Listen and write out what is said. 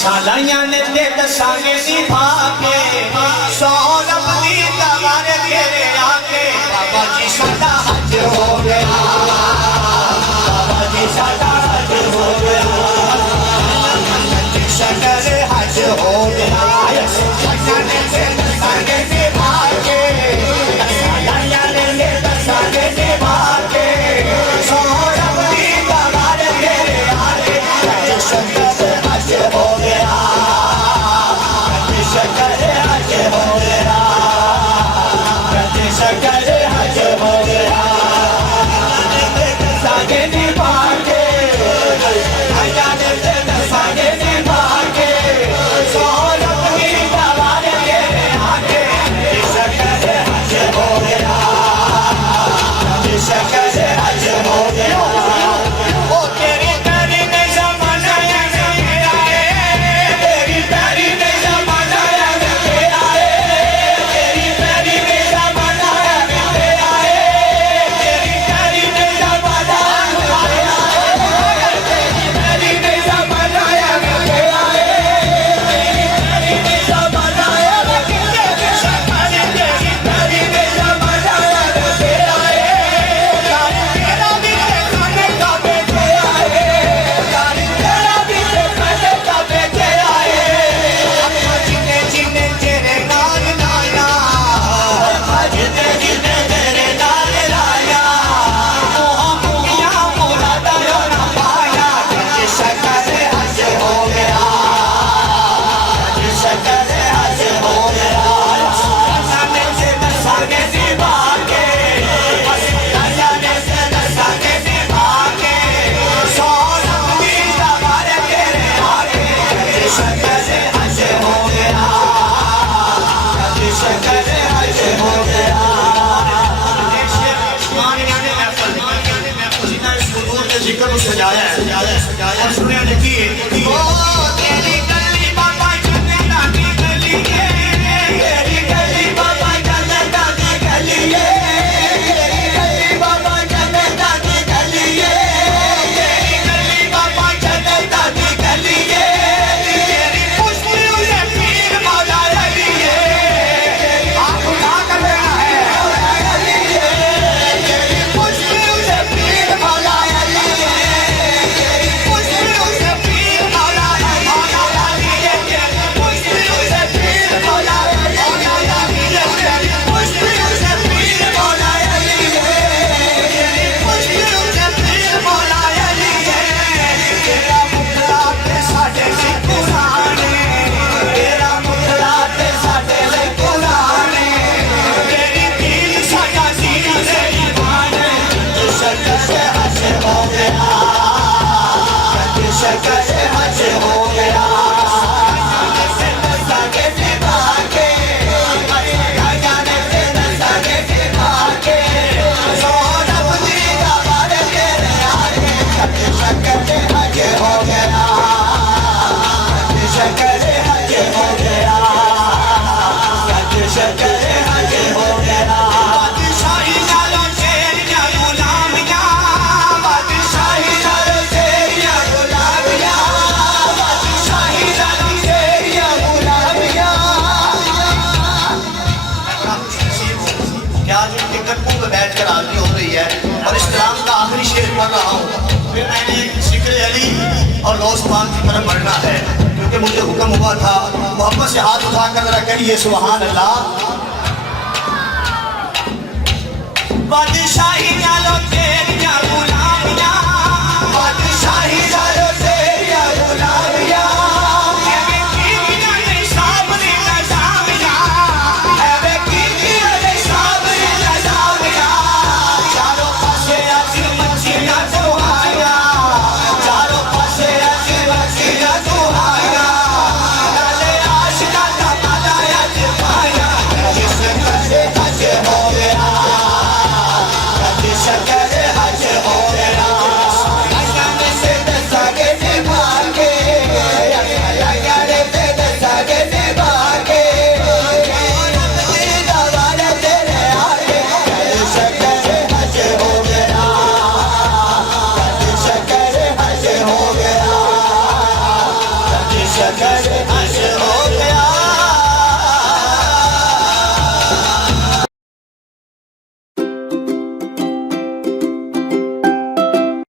सालायां ने ते दसांगे निभा के सौरभ दी दवार तेरे आके बाबा जी साडा हज हो गया बाबा जी साडा हज हो गया शकर हज हो गया सालायां ने ते दसांगे निभा के सालायां ने ते दसांगे निभा के सौरभ दी दवार तेरे आके शकर हज हो गया शकर हज हो गया शकर हज हो गया सागे निभा के सागे निभा के सौरभ की दवार तेरे आगे शकर हज हो गया शकर हज हो गया ओ तेरी तेरी ने जमाना तेरी तेरी ने जमाना तेरा तेरी तेरी ने जमाना तेरा तेरी तेरी ने जमाना तेरी तेरी ने जमाना तेरा तेरी तेरी ने जमाना तेरी तेरी ने जमाना तेरा तेरा भी खाने का बेटे आए तेरा भी खाने का बेटे आए जिने जिने तेरे नाल लाया जिने जिने तेरे नाल लाया मोहा मोरा दाया ना पाया शकर हज हो गया शकर हज हो गया सामने से दसागे निभा के सामने से दसागे निभा के सौरभ की दवार तेरे आगे शकर हज हो गया शकर हज हो गया जिक्र सजाया है और सुने लिखिए तेरी गली बाबा जन्नत की गली है तेरी गली बाबा जन्नत की गली है तेरी गली बाबा जन्नत की गली है तेरी गली बाबा जन्नत की गली है तेरी खुशबू से पीर मौला अली है आप खुदा का लेना है तेरी खुशबू से पीर मौला अली है तेरी खुशबू से पीर मौला अली है तेरी खुशबू से पीर मौला अली है तेरी खुशबू से पीर मौला अली है तेरी खुशबू से पीर मौला अली है तेरा मुखड़ा ते साडे से कुराने तेरा मुखड़ा ते साडे से कुराने तेरी दीन साडा दीन से ईमान शकर हज हो गया शकर हज हो गया सागे निभा के जाने से सागे निभा के सौरभ दी दवार तेरे आगे शकर हज हो गया शकर हज हो गया शकर हज हो गया बादशाही नालों तेरियां गुलामियां बादशाही नालों तेरियां गुलामियां बादशाही नालों तेरियां गुलामियां क्या आज टिकट पे बैठ कर आरती हो रही है और इस कलाम का आखिरी शेर पढ़ रहा हूँ फिर मैंने जिक्र अली और गौस पाक की तरफ बढ़ना है क्योंकि मुझे हुक्म हुआ था मोहब्बत से हाथ उठाकर जरा करिए सुभान अल्लाह बादशाही नालों तेरियां गुलामियां बादशाही नालों तेरियां गुलामियां एवे कीतियां ने सामने नजामियां एवे कीतियां ने सामने नजामियां चारों पासे अज मच्छियां दुहाइयां चारों पासे अज मच्छियां दुहाइयां नाले आशिकां दा माला अज पाया जिस कसे हज हो गया शकर